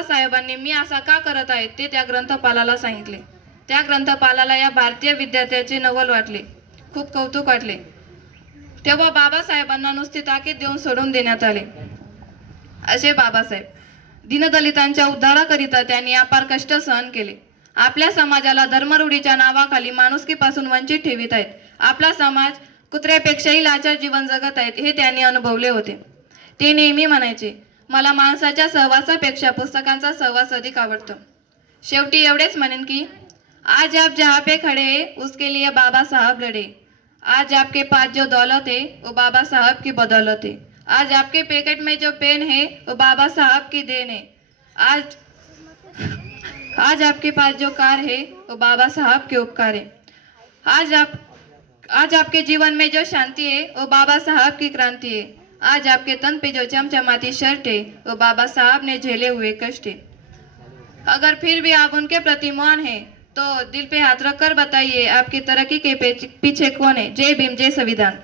बाबासाहेबांनी मी असा का करत आहे ते त्या ग्रंथपालाला सांगितले। त्या ग्रंथपालाला या भारतीय विद्यार्थ्याचे नवल वाटले, खूप कौतुक वाटले। तेव्हा बाबासाहेबांना नुसती ताकीद देऊन सोडून देण्यात आले। असे बाबासाहेब दीनदलितांच्या उद्धाराकरिता त्यांनी अपार कष्ट सहन केले। आपल्या समाजाला धर्मरूढीच्या नावाखाली माणुसकीपासून वंचित ठेवित आहेत। आपला समाज कुत्र्यापेक्षाही लाचार जीवन जगत आहेत हे त्यांनी अनुभवले होते। ते नेहमी म्हणायचे, मला माणसाच्या सहवासापेक्षा पुस्तकांचा सहवास अधिक आवडतो। शेवटी एवढेच म्हणेन की आज आप जहाँ पे खड़े हैं उसके लिए बाबा साहब लड़े। आज आपके पास जो दौलत है वो बाबा साहब की बदौलत है। आज आपके पैकेट में जो पेन है वो बाबा साहब की देन है। आज आपके पास जो कार है वो बाबा साहब के उपकार है। आज आपके जीवन में जो शांति है वो बाबा साहब की क्रांति है। आज आपके तन पे जो चमचमाती शर्ट है वो बाबा साहब ने झेले हुए कष्ट है। अगर फिर भी आप उनके प्रति मौन हैं तो दिल पे हाथ रखकर बताइए आपकी तरक्की के पीछे कौन है। जय भीम, जय संविधान।